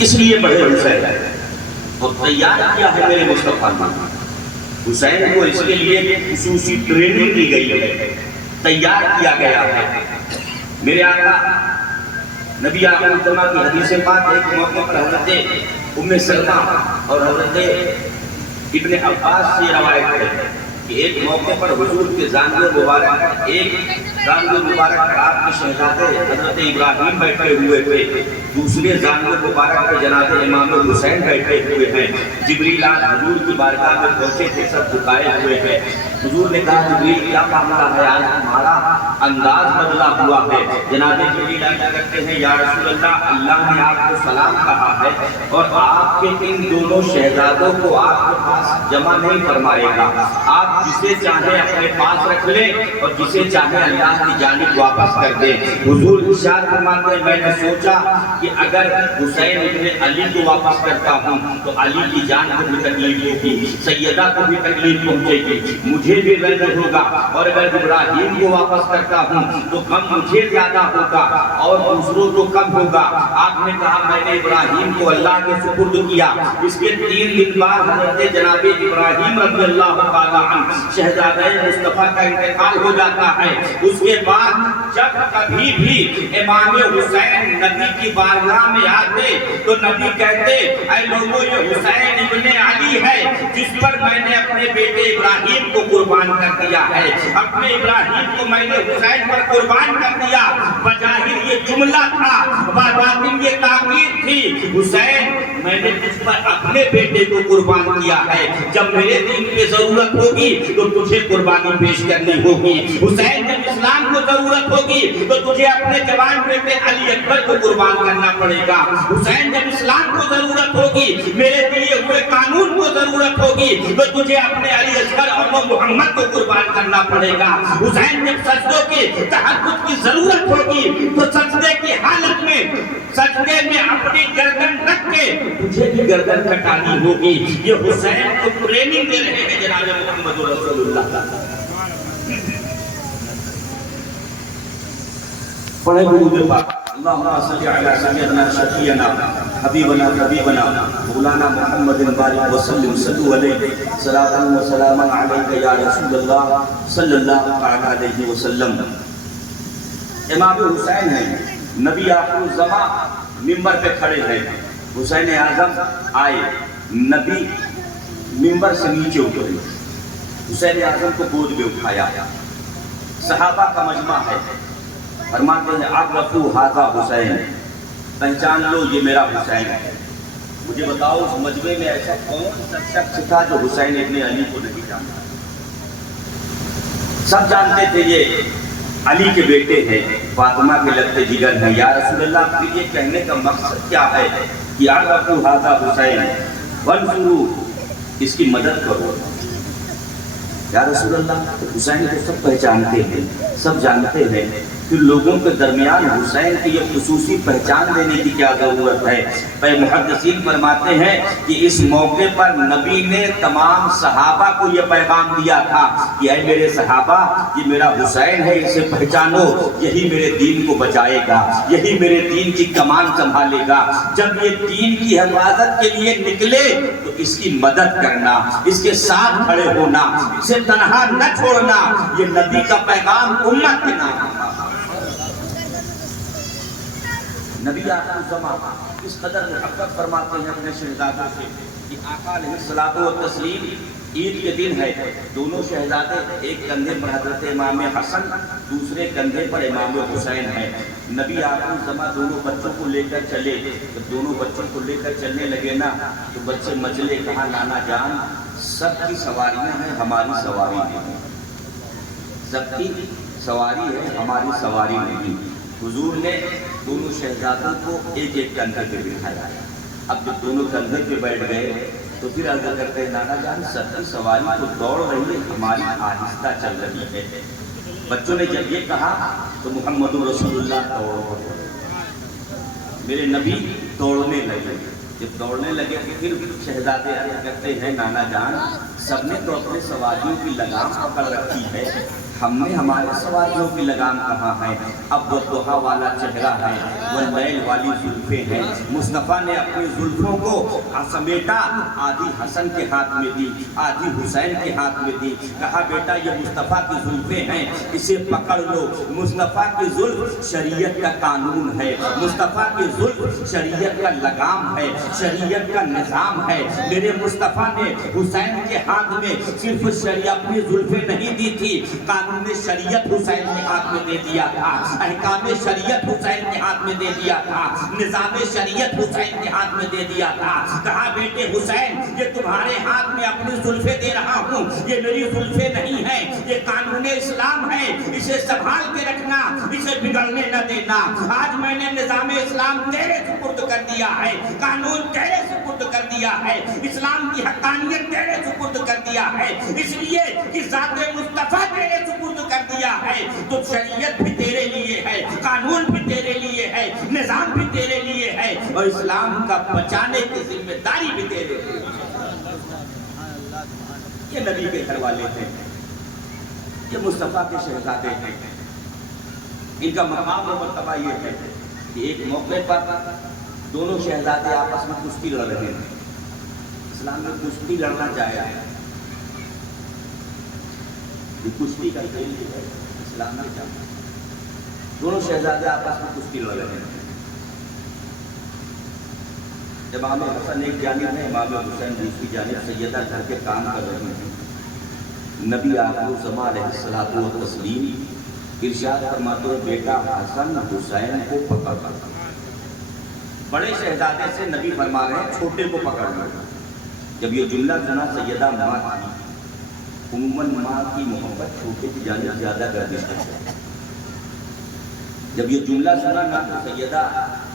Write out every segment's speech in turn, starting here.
اس لیے بڑے حسین اور تیار کیا ہے میرے مصطفیٰ نے. حسین کو اس کے لیے خصوصی ٹریننگ دی گئی ہے، تیار کیا گیا ہے. میرے آقا نبی آخر الزمان کی حدیث پاک ایک موقع پر حضرت ام سلمہ اور حضرت ابن عباس سے روایت ہے کہ ایک موقع پر حضور کے زانوے مبارک ایک زانوے مبارک آپ کے شہزادے حضرت ابراہیم بیٹھے ہوئے تھے، دوسرے زانوے مبارک پر جناب امام حسین بیٹھے ہوئے ہیں. جبریل آج حضور کی بارگاہ میں پہنچے تھے، سب جھکائے ہوئے ہیں. حضور نے کہا جبریل کیا معاملہ ہے، آج تمہارا انداز بدلا ہوا ہے. جناب جبریل آج کہتے ہیں یا رسول اللہ، اللہ نے آپ کو سلام کہا ہے اور آپ کے ان دونوں شہزادوں کو آپ کے پاس جمع نہیں فرمائے گا. آپ جسے چاہیں اپنے پاس رکھ لیں اور جسے چاہیں اللہ کی جانب واپس کر دیں. حضور ارشاد فرماتے ہیں میں نے سوچا کہ اگر حسین ابن علی کو واپس کرتا ہوں تو علی کی جان کو بھی تکلیف ہوگی، سیدہ کو بھی تکلیف پہنچے گی، مجھے بھی غم ہوگا. اور اگر ابراہیم کو واپس کرتا ہوں تو غم مجھے زیادہ ہوگا اور دوسروں کو کم ہوگا. آپ نے کہا میں نے ابراہیم کو اللہ کے سپرد کیا. اس کے 3 دن بعد حضرت جناب ابراہیم رضی اللہ تعالیٰ عنہ شہزادہ مصطفیٰ کا انتقال ہو جاتا ہے. اس کے بعد جب کبھی بھی امام حسین نبی کی بارگاہ میں آتے تو نبی کہتے اے لوگوں یہ حسین ابن علی ہے جس پر میں نے اپنے بیٹے ابراہیم کو قربان کر دیا ہے، اپنے ابراہیم کو میں نے حسین پر قربان کر دیا. بظاہر یہ جملہ تھا، باطن یہ تاکید تھی، حسین میں نے تجھ پر اپنے بیٹے کو قربان کیا ہے، جب میرے دین کی ضرورت ہوگی تو تجھے قربانی پیش کرنی ہوگی. حسین جب اسلام کو ضرورت ہوگی تو تجھے اپنے جوان بیٹے علی اکبر کو قربان کرنا پڑے گا. حسین جب اسلام کو ضرورت ہوگی، میرے دیے ہوئے قانون کو ضرورت ہوگی تو تجھے اپنے علی اصغر اور محمد کو قربان کرنا پڑے گا. حسین جب سجدوں کے تحقق کی ضرورت ہوگی تو سجدے کی حالت میں سجدے میں اپنی گردن رکھ کے تجھے بھی گردن کٹانی ہوگی. یہ حسین کو ٹریننگ دے رہے ہیں جناب محمد رسول اللہ. پڑھے درود پاک. اللہم صلی علی سیدنا شفیعنا حبیبنا حبیبنا مولانا محمد بارک وسلم صلو علیہ صلاۃ و سلام علیک یا رسول اللہ صلی اللہ علیہ وسلم. امام حسین ہیں، نبی آخر الزمان ممبر پہ کھڑے ہیں. حسین اعظم آئے، نبی ممبر سے نیچے اترے، حسین اعظم کو گود میں اٹھایا. صحابہ کا مجمع ہے، فرماتے ہیں عرفوا ھذا حسین، پہچان لو یہ میرا حسین ہے. مجھے بتاؤ اس مجمع میں ایسا کون سا شخص تھا جو حسین ابن علی کو نہیں جانتا؟ سب جانتے تھے یہ علی کے بیٹے ہیں، فاطمہ کے لگتے جگر ہیں. یا رسول اللہ پھر یہ کہنے کا مقصد کیا ہے کہ عرفوا ھذا حسین وانصروا، اس کی مدد کرو. یا رسول اللہ حسین کو سب پہچانتے ہیں، سب جانتے ہیں، پھر لوگوں کے درمیان حسین کی یہ خصوصی پہچان دینے کی کیا ضرورت ہے؟ محدثین فرماتے ہیں کہ اس موقع پر نبی نے تمام صحابہ کو یہ پیغام دیا تھا کہ اے میرے صحابہ، یہ میرا حسین ہے، اسے پہچانو، یہی میرے دین کو بچائے گا، یہی میرے دین کی کمان سنبھالے گا. جب یہ دین کی حفاظت کے لیے نکلے تو اس کی مدد کرنا، اس کے ساتھ کھڑے ہونا، اسے تنہا نہ چھوڑنا، یہ نبی کا پیغام امت کے نام. نبی آخر الزمان اس قدر محبت فرماتے ہیں اپنے شہزادوں سے کہ آقا علیہ الصلوۃ والتسلیم عید کے دن ہے، دونوں شہزادے ایک کندھے پر حضرت امام حسن، دوسرے کندھے پر امام حسین ہے. نبی آخر الزمان دونوں بچوں کو لے کر چلے. جب دونوں بچوں کو لے کر چلنے لگے نا تو بچے مچلے. کہا نانا جان سب کی سواریاں ہیں، ہماری سواری نہیں، سب کی سواری ہے، ہماری سواری نہیں. حضور نے دونوں شہزادوں کو ایک ایک کندھے پہ بٹھایا. اب جب دونوں کندھے پہ بیٹھ گئے تو پھر عرض کرتے ہیں نانا جان سب کی سواری تو دوڑ رہی ہے، ہماری آہستہ چل رہی ہے. بچوں نے جب یہ کہا تو محمد رسول اللہ دوڑ پڑے، میرے نبی دوڑنے لگے. جب دوڑنے لگے پھر شہزادے عرض کرتے ہیں نانا جان سب نے تو اپنے سواریوں کی لگام پکڑ رکھی ہے، ہم نے ہمارے سواریوں کی لگام کہاں ہے؟ اب وہ دوحہ والا چہرہ ہے، وہ لیل والی زلفیں ہیں۔ مصطفیٰ نے اپنی زلفوں کو سمیٹا، آدھی حسن کے ہاتھ میں دی، آدھی حسین کے ہاتھ میں دی، کہا بیٹا یہ مصطفیٰ کی زلفیں ہیں، اسے پکڑ لو۔ مصطفیٰ کی زلف شریعت کا قانون ہے، مصطفیٰ کی زلف شریعت کا لگام ہے، شریعت کا نظام ہے۔ میرے مصطفیٰ نے حسین کے ہاتھ میں صرف اپنی زلفیں نہیں دی تھی، قانون شریعت حسین کے ہاتھ میں دے دیا تھا، احکام شریعت حسین کے ہاتھ میں دے دیا تھا، نظام شریعت حسین کے ہاتھ میں دے دیا تھا۔ کہا بیٹے حسین یہ تمہارے ہاتھ میں اپنی زلفیں دے رہا ہوں، یہ میری زلفیں نہیں ہیں، یہ قانون اسلام ہے، اسے سنبھال کے رکھنا، اسے بگڑنے نہ دینا۔ آج میں نے نظام اسلام تیرے سپرد کر دیا ہے، قانون تیرے سپرد کر دیا ہے، اسلام کی حقانیت تیرے سپرد کر دیا ہے، اس لیے کہ ذات مصطفیٰ تیرے سپرد کر دیا ہے تو شریعت بھی تیرے لیے ہے، قانون بھی تیرے لیے ہے، نظام بھی تیرے لیے ہے، اور اسلام کا بچانے کی ذمہ داری بھی تیرے لیے ہے۔ یہ نبی کے گھر والے تھے، یہ مصطفیٰ کے شہزادے ہیں۔ ان کا مقام و مرتبہ یہ ہے کہ ایک موقع پر دونوں شہزادے آپس میں کشتی لڑ رہے ہیں۔ اسلام میں کشتی لڑنا جائز ہے، یہ کشتی کا کھیل ہے، اسلام میں جائز ہے۔ دونوں شہزادے آپس میں کشتی لڑ رہے ہیں۔ امام حسن ایک جانب ہے، امام حسین دوسری جانب سیدہ گھر کے کام کر رہے ہیں۔ نبی آخر الزمان علیہ الصلوۃ والتسلیم ارشاد فرماتے ہیں بیٹا حسن حسین کو پکڑ کر۔ بڑے شہزادے سے نبی فرما رہے ہیں چھوٹے کو پکڑ لو۔ جب یہ جملہ سنا سیدہ ماں کی، عموماً ماں کی محبت چھوٹے کی جانب زیادہ گردش کرتی ہے۔ جب یہ جملہ سنا نا تو سیدہ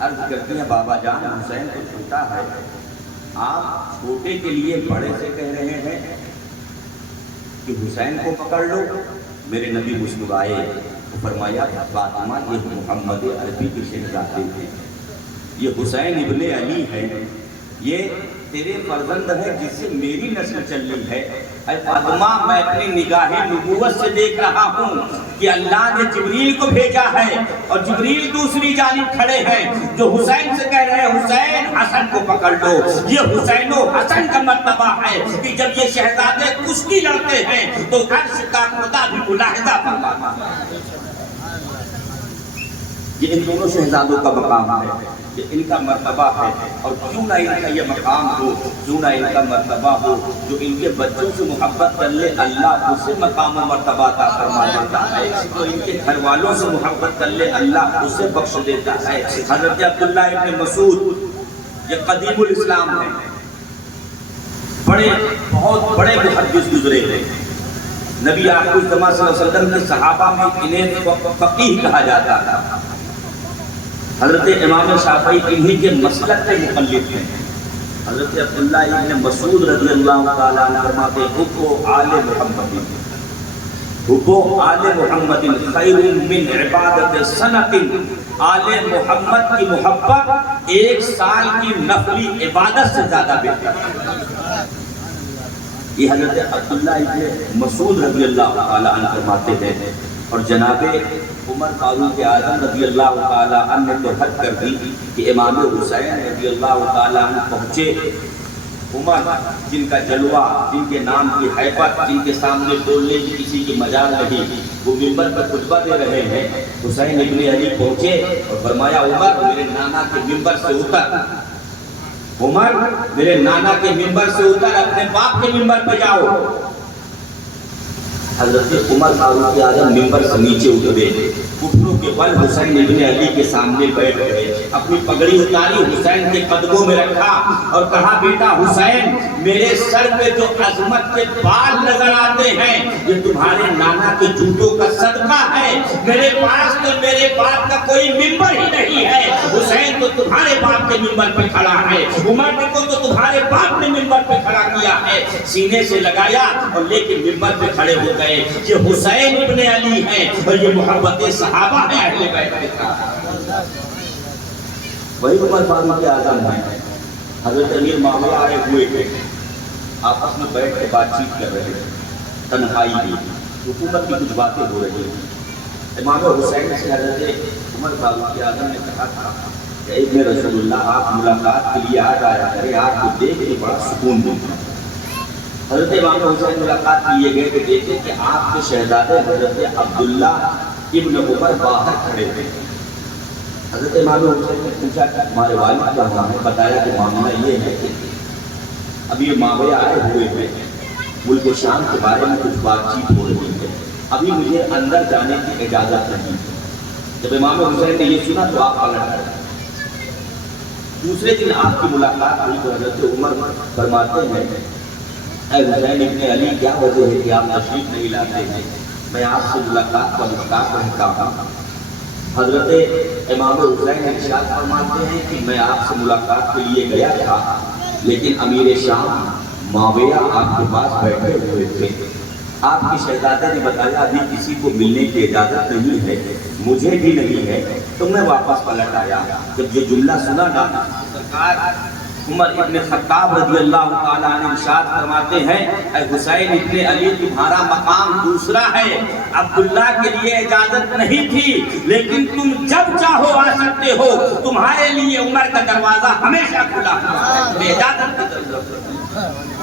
عرض کرتی ہیں بابا جان حسین تو چھوٹا ہے، آپ چھوٹے کے لیے بڑے سے کہہ رہے ہیں کہ حسین کو پکڑ لو۔ میرے نبی مسکرائے تو فرمایا فاطمہ یہ محمد عربی کے شہزادے ہیں، یہ حسین ابن علی ہے، یہ تیرے فرزند ہے جس سے میری نسل چلی ہے۔ اے فاطمہ میں اپنی نگاہ نبوت سے دیکھ رہا ہوں کہ اللہ نے جبریل کو بھیجا ہے اور جبریل دوسری جانب کھڑے ہیں جو حسین سے کہہ رہے ہیں حسین حسن کو پکڑ لو۔ یہ حسین و حسن کا مرتبہ ہے کہ جب یہ شہزادے کشتی لڑتے ہیں تو عرش کا خدا بھی ملاحظہ فرماتا ہے۔ یہ ان دونوں شہزادوں کا مقام ہے، یہ ان کا مرتبہ ہے، اور کیوں نہ ان کا یہ مقام ہو، کیوں نہ ان کا مرتبہ ہو، جو ان کے بچوں سے محبت کر لے اللہ اسے مقام و مرتبہ عطا فرما دیتا ہے، تو ان کے گھر والوں سے محبت کر لے اللہ اسے بخش دیتا ہے۔ حضرت عبداللہ ابن مسعود یہ قدیم الاسلام ہے، بہت بڑے محدث گزرے ہیں۔ نبی آخر الزمان صلی اللہ علیہ وسلم کے صحابہ میں انہیں فقیہ کہا جاتا تھا۔ حضرت امام شافعی انہی کے مسلک کے مقلد ہیں۔ حضرت عبداللہ ابن مسعود رضی اللہ تعالیٰ عنہ فرماتے ہیں حب آل محمد، حب آل محمد خیر من عبادت سنت، آل محمد کی محبت ایک سال کی نفلی عبادت سے زیادہ بہتر ہے۔ یہ حضرت عبداللہ ابن مسعود رضی اللہ تعالیٰ عنہ فرماتے ہیں، اور جناب عمر فاروق اعظم رضی اللہ تعالیٰ عنہ نے تو حد کر دی کہ امام حسین رضی اللہ تعالیٰ عنہ پہنچے۔ عمر جن کا جلوہ، جن کے نام کی حیبت، جن کے سامنے بولنے کی کسی کی مجال نہیں، وہ منبر پر خطبہ دے رہے ہیں۔ حسین ابن علی پہنچے اور فرمایا عمر میرے نانا کے منبر سے اتر، عمر میرے نانا کے منبر سے اتر، اپنے باپ کے منبر پہ جاؤ۔ حضرت عمر فاروق اعظم منبر سے نیچے اترے، گھٹنوں کے بل حسین ابن علی کے سامنے بیٹھ گئے، اپنی پگڑی اتاری حسین کے قدموں میں رکھا اور کہا بیٹا حسین میرے سر پہ جو عظمت کے بال نظر آتے ہیں یہ تمہارے نانا کے جوتوں کا صدقہ ہے، میرے پاس تو میرے باپ کا کوئی منبر ہی نہیں ہے، حسین تو تمہارے باپ کے منبر پہ کھڑا ہے، عمر کو تو تمہارے باپ نے منبر پہ کھڑا کیا ہے، سینے سے لگایا اور لے کے منبر پہ کھڑے ہو گئے۔ یہ حسین ابن علی ہیں اور یہ محبت صحابہ ہیں اہل بیت کے ساتھ۔ وہی عمر فاروق اعظم ہیں، حضرت امیر معاویہ آئے ہوئے تھے، آپس میں بیٹھ کے بات چیت کر رہے تھے، تنہائی بھی حکومت کی کچھ باتیں ہو رہی ہیں. امام حسین سے حضرت عمر فاروق اعظم نے کہا تھا کہ ابن رسول اللہ آپ ملاقات کے لیے آج آیا کریں، آپ کو دیکھ کے بڑا سکون ملتا. حضرت امام حسین ملاقات کے لیے گئے تو دیکھے کہ آپ کے شہزادے حضرت عبداللہ ابن عمر باہر کھڑے تھے. حضرت امام حسین نے پوچھا کہ ہمارے والد کہاں ہیں؟ بتایا کہ معاملہ یہ ہے کہ اب یہ معاویہ آئے ہوئے ہیں، ملک و شام کے بارے میں کچھ بات چیت ہو رہی ہے، ابھی مجھے اندر جانے کی اجازت نہیں. جب امام حسین نے یہ سنا تو آپ پلٹ گئے. دوسرے دن آپ کی ملاقات ہوئی تو حضرت عمر فرماتے ہیں اے حسین ابن علی، کیا وجہ ہے کہ آپ تشریف نہیں لاتے ہیں؟ میں آپ سے ملاقات کا مشتاق رہتا ہوں. حضرت امام حسین ارشاد فرماتے ہیں کہ میں آپ سے ملاقات کے لیے گیا تھا، لیکن امیر شام معاویہ آپ کے پاس بیٹھے ہوئے تھے. آپ کے شہزادے نے بتایا ابھی کسی کو ملنے کی اجازت نہیں ہے، مجھے بھی نہیں ہے، تو میں واپس پلٹ آیا. جب یہ جملہ سنا نا، سرکار عمر ابن خطاب رضی اللہ تعالیٰ عنہ ارشاد فرماتے ہیں اے حسین ابن علی، تمہارا مقام دوسرا ہے. عبداللہ کے لیے اجازت نہیں تھی، لیکن تم جب چاہو آ سکتے ہو. تمہارے لیے عمر کا دروازہ ہمیشہ کھلا ہوا ہے، اجازت کی ضرورت ہے.